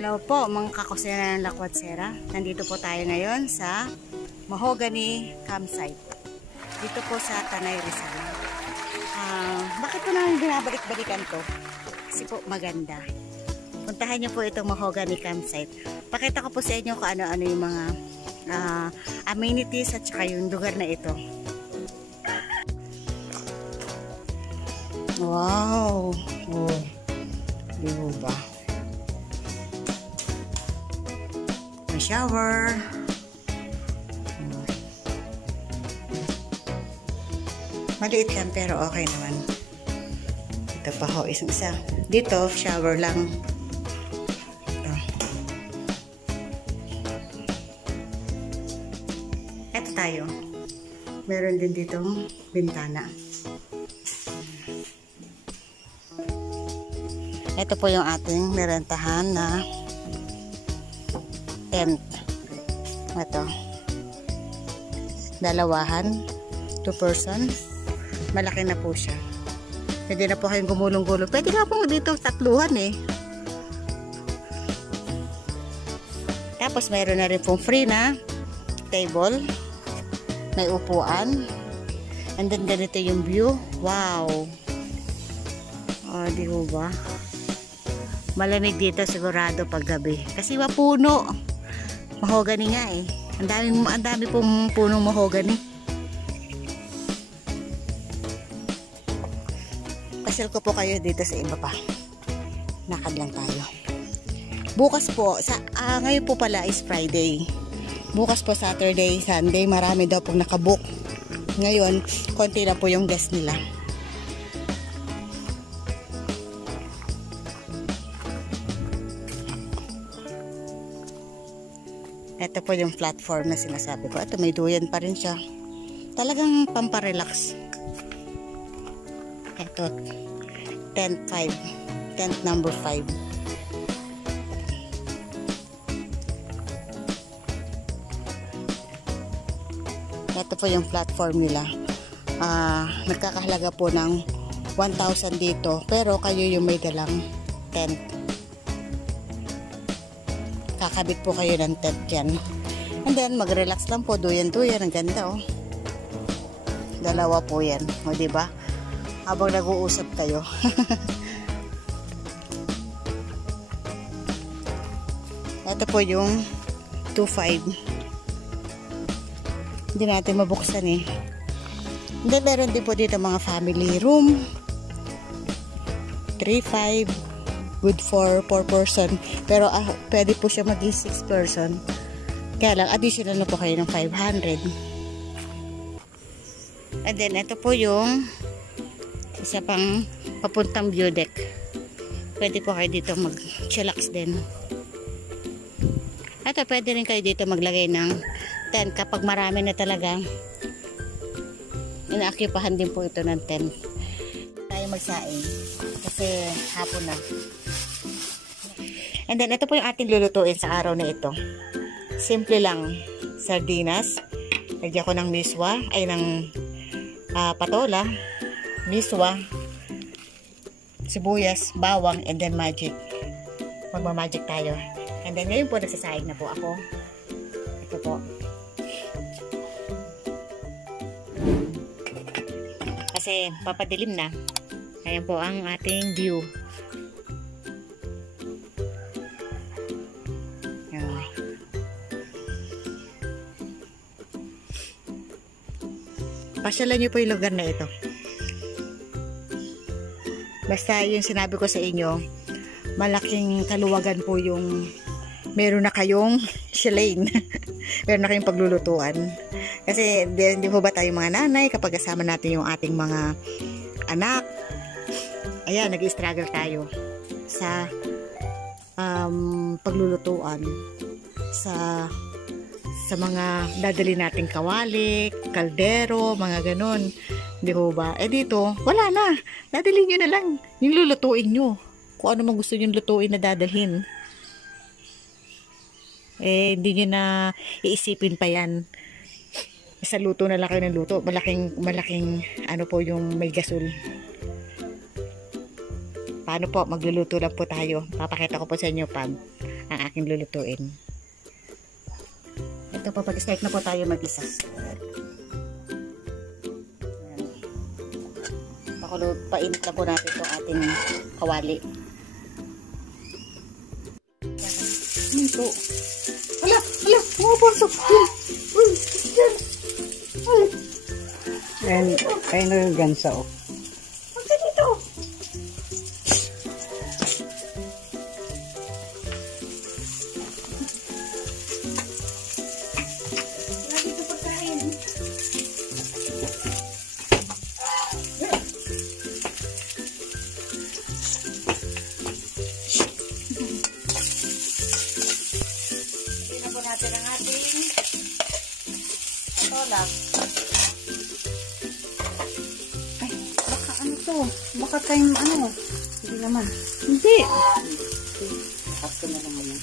Hello po mga kakusera ng Lakwatsera. Nandito po tayo ngayon sa Mahogany Campsite. Dito po sa Tanay Rizal. Bakit ko naman binabalik-balikan to? Kasi po maganda. Puntahan niyo po itong Mahogany Campsite. Pakita ko po sa inyo kung ano-ano yung mga amenities at saka yung lugar na ito. Wow! Oh, di ba? May shower. Maliit lang pero okay naman. Ito pa ho, isang isa. Dito, shower lang. Ito tayo. Meron din ditong bintana. Ito po yung ating nirentahan na tent. Ito. Dalawahan. 2 person. Malaki na po siya. Pwede na po kayong gumulong-gulong. Pwede nga po dito tatluhan eh. Tapos mayroon na rin pong free na table. May upuan. And then ganito yung view. Wow! O, di ba? Malamig dito sigurado pag gabi. Kasi mapuno. Mahogany nga eh. Ang dami pong punong mahogany. Pasyal ko po kayo dito sa iba pa. Lakad lang tayo. Bukas po, ngayon po pala is Friday. Bukas po Saturday, Sunday, marami daw pong nakabook. Ngayon, konti na po yung guest nila. Ito po yung platform na sinasabi ko. Ito may duyan pa rin siya. Talagang pamparelax. Ito, tent 5. Tent number 5. Ito po yung platform nila. Nagkakahalaga po ng 1,000 dito. Pero kayo yung may dalang tent. Kakabit po kayo ng tent yan. And then, mag-relax lang po. Duyan-duyan. Ang ganda, oh. Dalawa po yan. O, diba? Habang nag-uusap kayo. Ito po yung 2.5. Hindi natin mabuksan eh. And then, meron din po dito mga family room. 3.5. Good for 4 person. Pero pwede po siya maging 6 person. Kaya lang, additional na po kayo ng 500. And then, ito po yung isa pang papuntang view deck. Pwede po kayo dito mag-chillax din. Ito, pwede rin kayo dito maglagay ng tent kapag marami na talaga. Ina-occupahan din po ito ng tent. Tayo magsaing kasi hapon na. And then, ito po yung ating lulutuin sa araw na ito. Simple lang. Sardinas. Lagyan ko ng miswa, ay ng patola, miswa, sibuyas, bawang, and then magic. Magmamagic tayo. And then ngayon po nagsasaing na po ako. Ito po. Kasi papadilim na. Ayan po ang ating view. Pasyalan nyo po yung lugar na ito. Basta yung sinabi ko sa inyo, malaking kaluwagan po yung meron na kayong chalet. Meron na kayong paglulutuan. Kasi di po ba tayo mga nanay kapag kasama natin yung ating mga anak. Ayan, nag-struggle tayo sa paglulutuan. Sa mga dadali nating kawali, kaldero, mga ganun. Di ba ba? Eh dito, wala na. Dadali nyo na lang. Yung lulutuin nyo. Kung ano man gusto nyo lutuin na dadalhin. Eh, hindi nyo na iisipin pa yan. Sa luto na lang kayo ng luto. Malaking ano po yung may gasol. Paano po? Magluluto lang po tayo. Papakita ko po sa inyo pag ang aking lulutuin. Ito po, pag-start na po tayo mag-isa. Painit na po natin itong ating kawali. Ito. Hala! Pumapasok! Ayun na yung gansa, oh. Dito! Natin ang ating patola. Ay, baka ano to? Baka tayong ano? Hindi naman. Hindi. Lakas ko na lang yan.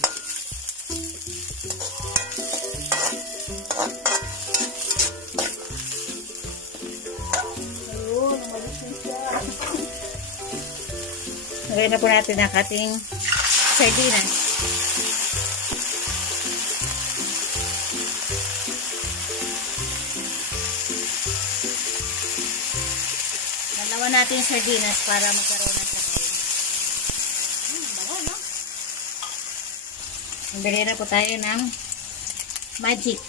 Ayun, umalis na siya. Lagay na po natin ang ating sardinas. Dalawa natin yung sardinas para magkaroon ng sabaw. Bango, no? Nabili na po tayo ng magic.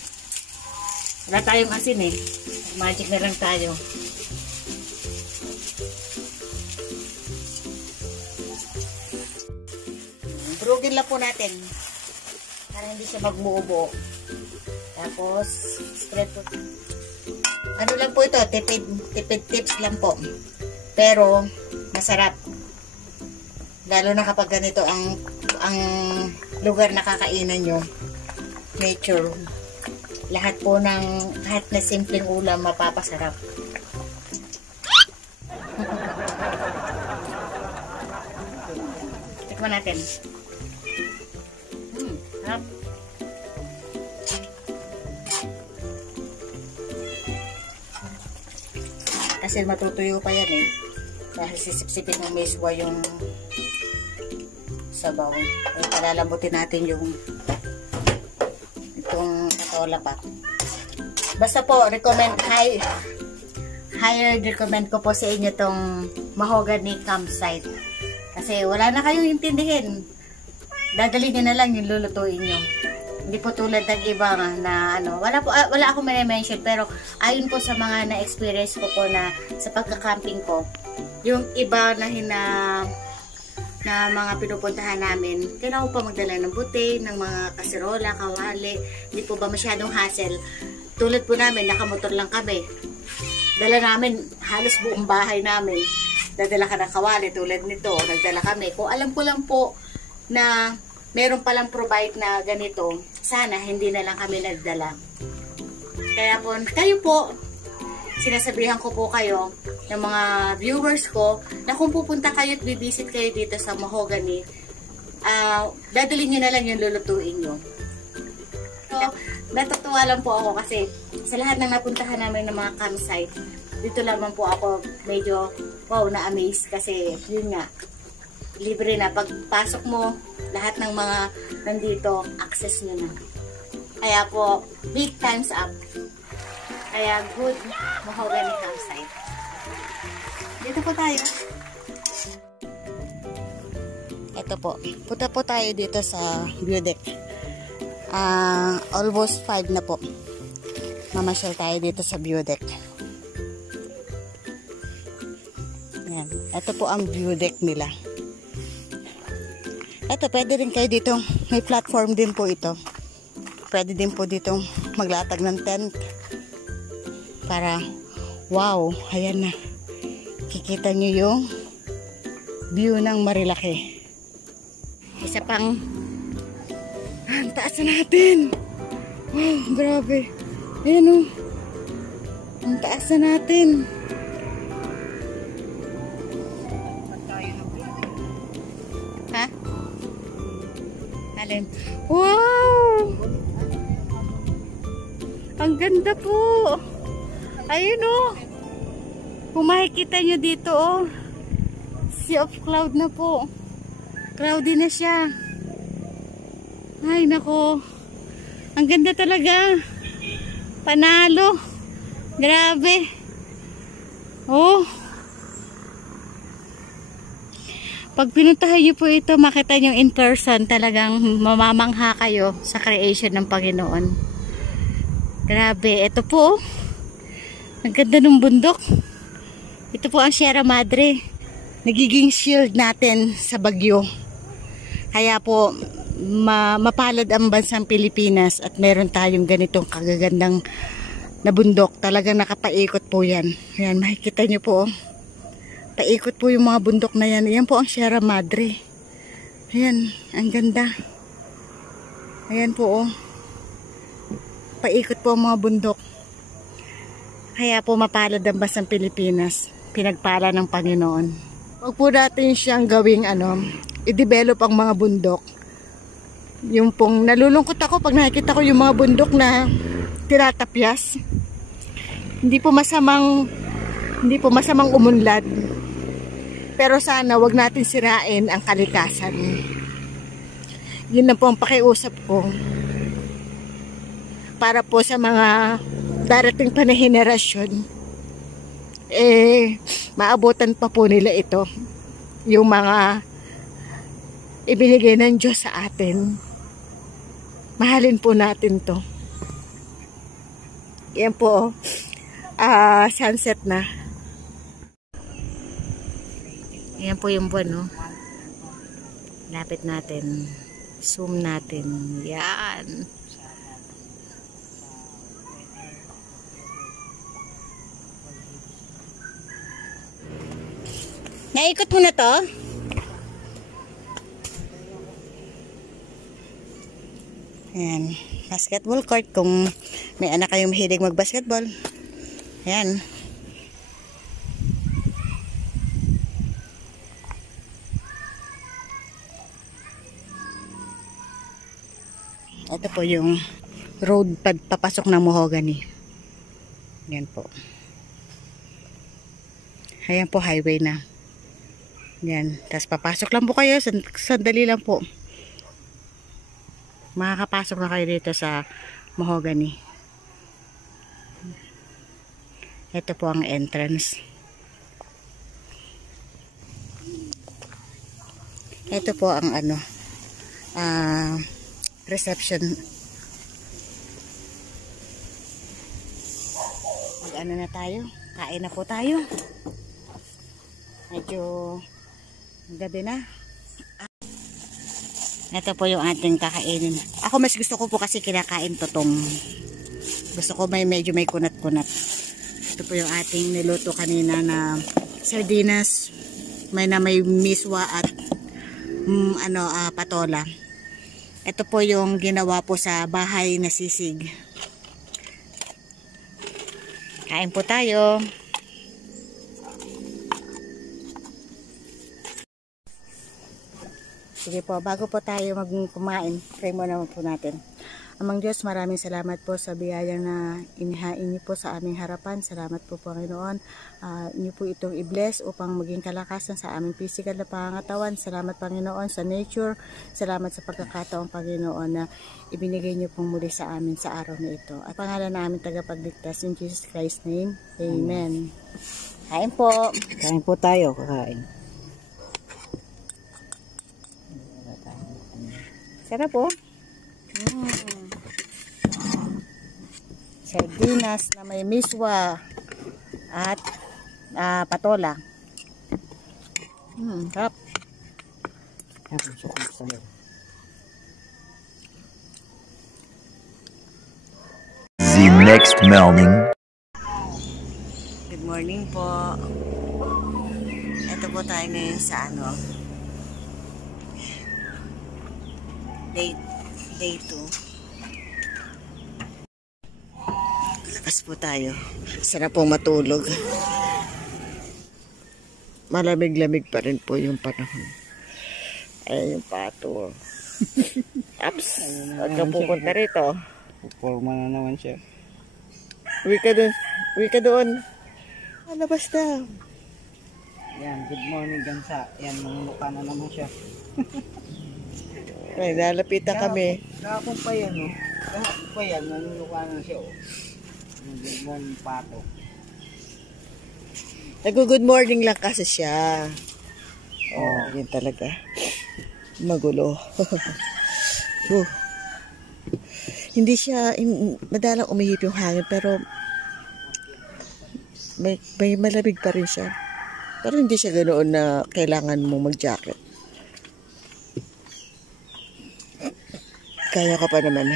Wala tayong asin eh. Magic na lang tayo. Durugin lang po natin para hindi siya magbuo-buo. Tapos, spread po. Ano lang po ito, tipid tips lang po. Pero, masarap. Lalo na kapag ganito ang lugar na kakainan nyo. Nature. Lahat po ng, kahit na simpleng ulam, mapapasarap. Tikman natin. Sarap. Kasi matutuyo pa yan eh. Dahil sisip-sipin ng miswa yung sabaw. Ay, palalambutin natin yung itong patola pa. Basta po, higher recommend ko po sa inyo itong mahogany campsite. Kasi wala na kayong intindihin. Dadali nyo na lang yung lulutuin nyo. Hindi po tulad ng iba na ano, wala akong mention, pero ayon po sa mga na-experience ko po na sa pagka-camping ko, yung iba na mga pinupuntahan namin, kailangan po pa magdala ng buti, ng mga kaserola, kawali, hindi po ba masyadong hassle. Tulad po namin, nakamotor lang kami. dala namin halos buong bahay namin. Dadala ka ng kawali tulad nito. Nagdala kami. Kung alam ko lang po na meron palang provide na ganito, sana hindi na lang kami nagdala. Kaya po, kayo po, sinasabihan ko po kayo ng mga viewers ko na kung pupunta kayo at bibisit kayo dito sa Mahogany, dadalhin nyo na lang yung lulutuin nyo. So, natutuwa lang po ako kasi sa lahat ng napuntahan namin ng mga campsite, dito lamang po ako medyo na-amaze kasi yun nga, libre na. Pagpasok mo, lahat ng mga nandito, access nyo na. Kaya po, big thumbs up. Kaya good Mahogany campsite. Dito po tayo. Ito po. Punta po tayo dito sa view deck. Almost 5 na po. Mamasyal tayo dito sa view deck. Yan. Ito po ang view deck nila. Ito, pwede rin kayo dito. May platform din po ito. Pwede din po dito maglatag ng tent. Para, wow, ayan na. Kikita nyo yung view ng Marilake. Isa pang, ang taas na natin. Wow, grabe. Ayan o. Ang taas na natin. Ha? Alin? Wow! Ang ganda po. Ayun o. Kung makikita nyo dito o. Sea of cloud na po. Cloudy na siya. Ay nako. Ang ganda talaga. Panalo. Grabe. Oh. Pag pinuntahan nyo po ito, makita nyo in person, talagang mamamangha kayo sa creation ng Panginoon. Grabe. Ito po. Ang ganda ng bundok. Ito po ang Sierra Madre. Nagiging shield natin sa bagyo. Kaya po, mapalad ang bansang Pilipinas at meron tayong ganitong kagagandang na bundok. Talagang nakapaikot po yan. Ayan, makikita nyo po. Paikot po yung mga bundok na yan. Ayan po ang Sierra Madre. Ayan, ang ganda. Ayan po. Paikot po ang mga bundok. Kaya po mapalad ang bansang Pilipinas. Pinagpala ng Panginoon. Huwag po natin siyang gawing i-develop ang mga bundok. Yung pong nalulungkot ako pag nakikita ko yung mga bundok na tinatapyas. Hindi po masamang umunlad. Pero sana wag natin sirain ang kalikasan. Yun na po ang pakiusap ko. Para po sa mga darating pa na henerasyon, maabutan pa po nila ito. Yung mga ibinigay ng Diyos sa atin. Mahalin po natin to. Yan po, sunset na. Yan po yung buwan, no? Lapit natin. Zoom natin. Yan. Naikot mo na to? Ayan. Basketball court. Kung may anak kayong mahilig mag-basketball. Ayan. Ito po yung road papasok ng Mahogany. Ayan po. Ayan po, highway na. Yan. Tapos papasok lang po kayo. Sandali lang po. Makakapasok na kayo dito sa Mahogany. Ito po ang entrance. Ito po ang reception. Mag-ano na tayo? Kain na po tayo. Medyo gabi na. Ito po yung ating kakainin. Ako mas gusto ko po kasi kinakain totong. Gusto ko medyo may kunat-kunat. Ito po yung ating niluto kanina na sardinas. May miswa at patola. Ito po yung ginawa po sa bahay na sisig. Kain po tayo. Sige po, bago po tayo kumain, pray mo naman po natin. Amang Diyos, maraming salamat po sa biyayang na inihain niyo po sa aming harapan. Salamat po, Panginoon. Niyo po itong i-bless upang maging kalakasan sa aming physical na pangangatawan. Salamat, Panginoon, sa nature. Salamat sa pagkakataong, Panginoon, na ibinigay niyo pong muli sa amin sa araw na ito. At pangalan namin tagapagligtas in Jesus Christ's name. Amen. Kain po. Kain po tayo, kakain. Sarap po. Sardinas na may miswa at patola. Sarap. The next morning. Good morning po. Ito po tayo ngayon sa day 2. Lakas po tayo. Sarap po matulog. Malamig-lamig pa rin po yung panahon. Ayan yung pato. Aps, huwag ka pupunta rito. Puporma na naman siya. Uwi ka doon. Labas na. Yan, good morning gansa. Yan, mamuluka na naman siya. Ay, lalapitan kami. Kahapon pa yan, no? Kahapon pa yan, nanuluka na siya, oh. Good morning, pato. Nag-good morning lang kasi siya. Oh, yun talaga. Magulo. Hindi siya, madalang umihip yung hangin, pero may malamig pa rin siya. Pero hindi siya ganoon na kailangan mo mag-jacket. Kaya ka pa naman.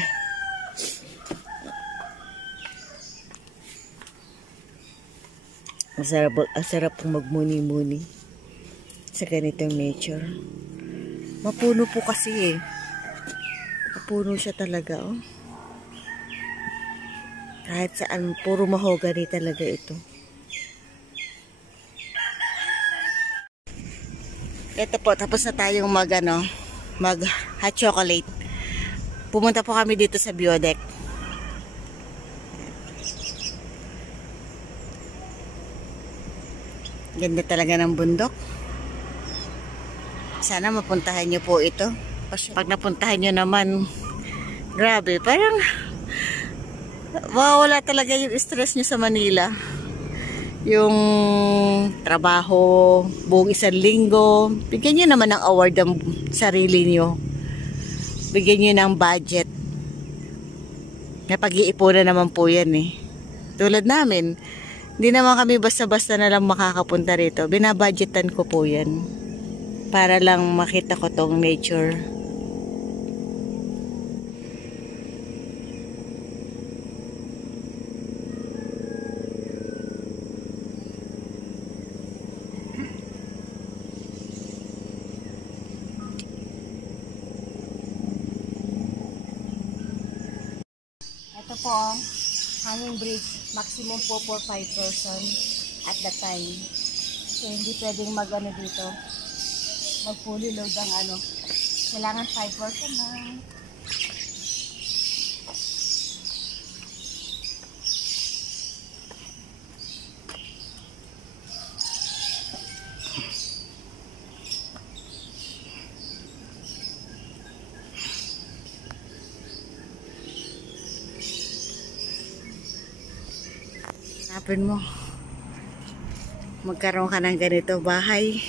Ang sarap pong magmuni-muni sa ganitong nature. Mapuno po kasi eh. Mapuno siya talaga, oh. Kahit saan, puro mahogany talaga ito. Ito po, tapos na tayong mag hot chocolate. Pumunta po kami dito sa Biodeck. Ganda talaga ng bundok. Sana mapuntahan nyo po ito. Pag napuntahan nyo naman, grabe, parang wala talaga yung stress nyo sa Manila. Yung trabaho, buong isang linggo, bigyan nyo naman ng award ang sarili nyo. Bigyan nyo ng budget. May pag-iipunan naman po yan eh. Tulad namin, hindi naman kami basta-basta na lang makakapunta rito. Binabudgetan ko po yan. Para lang makita ko tong nature. Ito po, hanging bridge, maximum po for 5 person at the time. So, hindi pwedeng mag-ano dito, mag-fully load ang kailangan 5 person lang. Hanapin mo. Magkaroon ka ng ganito bahay.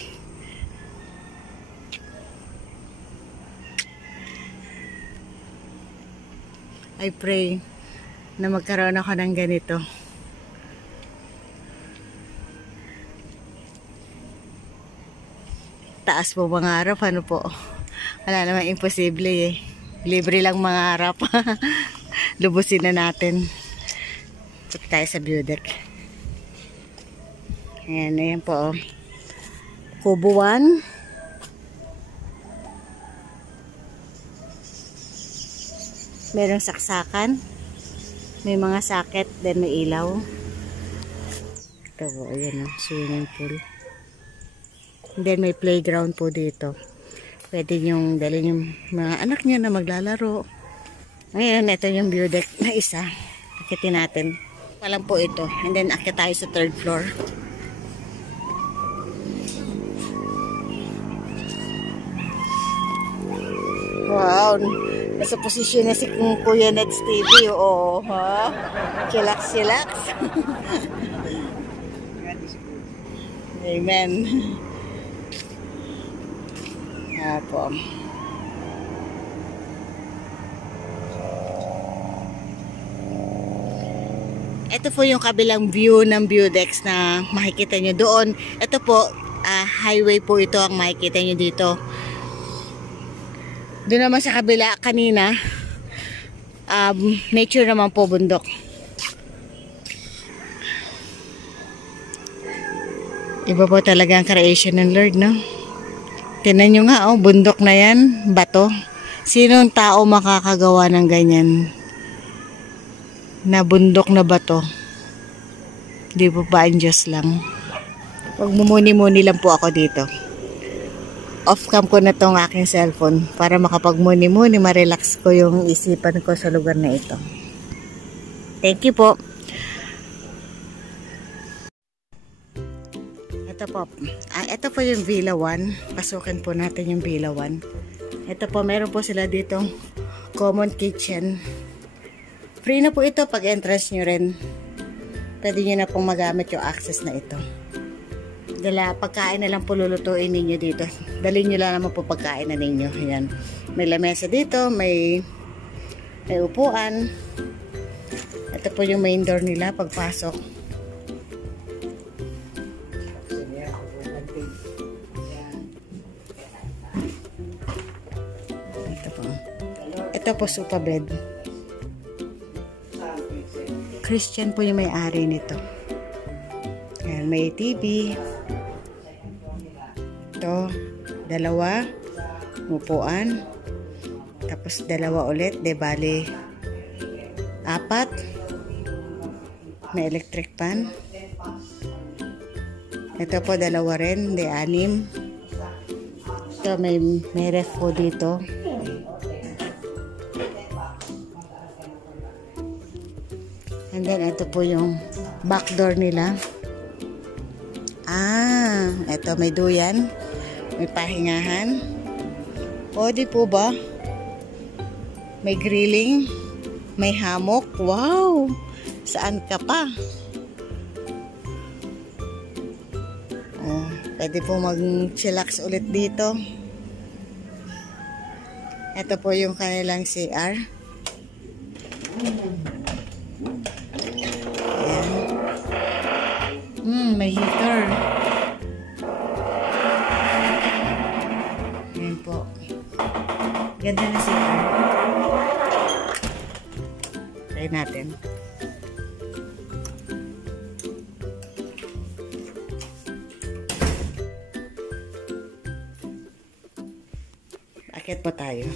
I pray na magkaroon ako ng ganito. Taas po mangarap, ano po? Wala naman imposible eh. Libre lang mangarap. Lubusin na natin. Punta tayo sa Biodeck. Ayan, ayan po. Oh. Kubo 1. Merong saksakan. May mga socket, then may ilaw. Ito po, ayan o, swimming pool. And then may playground po dito. Pwede nyong dalhin yung mga anak nyo na maglalaro. Ngayon, ito yung view deck na isa. Akitin natin. Walang po ito. And then, akit tayo sa 3rd floor. Wow! Nasa posisyon na si Kuya Ned's TV. Oo, ha? Chillax, chillax. Amen. Apo. Ito po yung kabilang view ng view decks na makikita nyo doon. Ito po, highway po ito ang makikita nyo dito. Doon naman sa kabila kanina, nature naman po, bundok. Iba po talaga ang creation ng Lord, no? Tingnan nyo nga, oh, bundok na yan, bato. Sinong tao makakagawa ng ganyan? Na bundok na bato. Di po ba ang Diyos lang? Huwag mumuni-muni lang po ako dito. Off cam ko na tong aking cellphone para makapagmuni-muni, ma-relax ko yung isipan ko sa lugar na ito. Thank you po. Ito po yung Villa 1. Pasukin po natin yung Villa 1. Ito po, meron po sila ditong common kitchen. Free na po ito pag entrance nyo rin. Pwede nyo na pong magamit yung access na ito. Pagkain na lang po lulutuin ninyo dito. Dalhin nyo lang naman po pagkain na ninyo. Ayan. May lamesa dito, may upuan. Ito po yung main door nila pagpasok. Ito po sofa bed. Christian po yung may-ari nito. Ayan, may TV. Ito, dalawa. Upuan. Tapos dalawa ulit. De bali, 4. May electric pan. Ito po, dalawa rin. De 6. Ito, may ref po dito. And then, ito po yung back door nila. Ito may duyan. May pahingahan. O, di po ba? May grilling. May hammock. Wow! Saan ka pa? Pwede po mag-chillax ulit dito. Ito po yung kanilang CR. May heater. Ayan po. Ganda na siya. Try natin. Akit po tayo.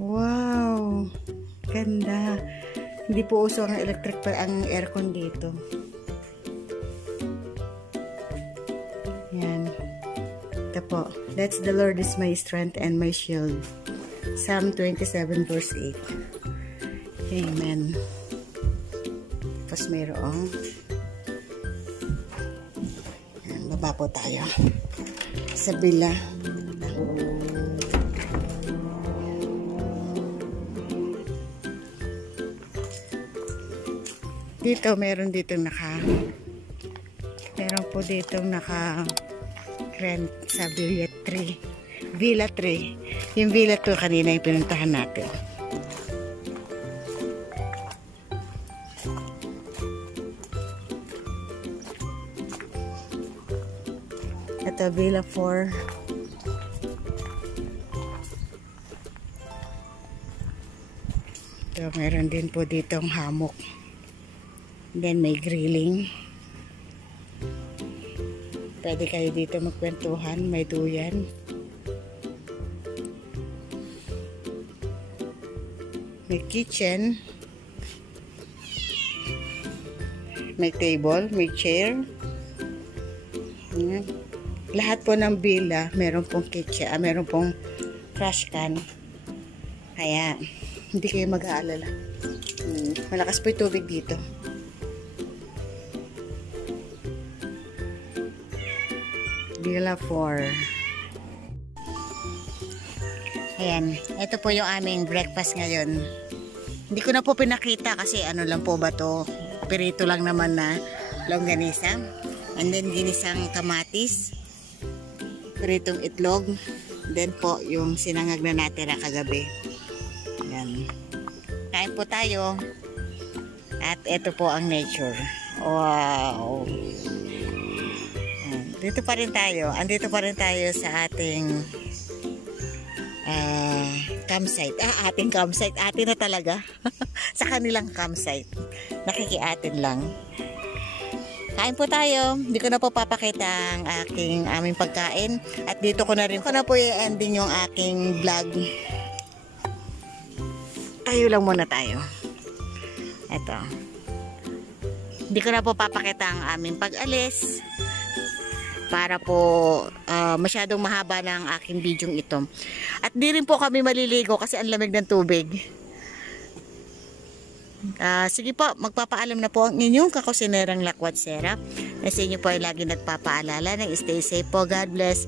Wow! Ganda. Hindi po uso ang electric pa ang aircon dito. Yan. Ito po. That's the Lord is my strength and my shield. Psalm 27 verse 8. Amen. Tapos mayroong yan, baba po tayo sa villa. Dito, meron ditong meron po ditong rent sa Villa 3. Villa 3. Yung Villa 2 kanina yung pinuntahan natin. Ito, Villa 4. Ito, meron din po ditong hammock. Then may grilling. Pwede kayo dito magkwentuhan, may duyan. May kitchen. May table, may chair. Ayan. Lahat po ng villa, meron pong kitchen, meron pong trash can. Kaya, hindi kayo mag-aalala. Malakas po yung tubig dito. Villa 4. Ayan, ito po yung aming breakfast ngayon. Hindi ko na po pinakita kasi ano lang po ba to, pirito lang naman na longganisa. And then ginisang kamatis, piritong itlog, then po yung sinangag na natira kagabi. Ayan. Kain po tayo. At ito po ang nature. Wow! Dito pa rin tayo. Andito pa rin tayo sa ating campsite. Ating campsite. Atin na talaga. Sa kanilang campsite. Nakikiatin lang. Kain po tayo. Hindi ko na po papakita ang aming pagkain. At dito ko na rin po i-ending yung aking vlog. Tayo lang muna tayo. Ito. Hindi ko na po papakita ang aming pag-alis. Para po masyadong mahaba ng aking bidyong ito. At di rin po kami maliligo kasi ang lamig ng tubig. Sige po, magpapaalam na po ang inyong kakusinerang lakwatsera. Na sa inyo po ay lagi nagpapaalala ng stay safe po. God bless.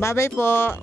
Bye bye po.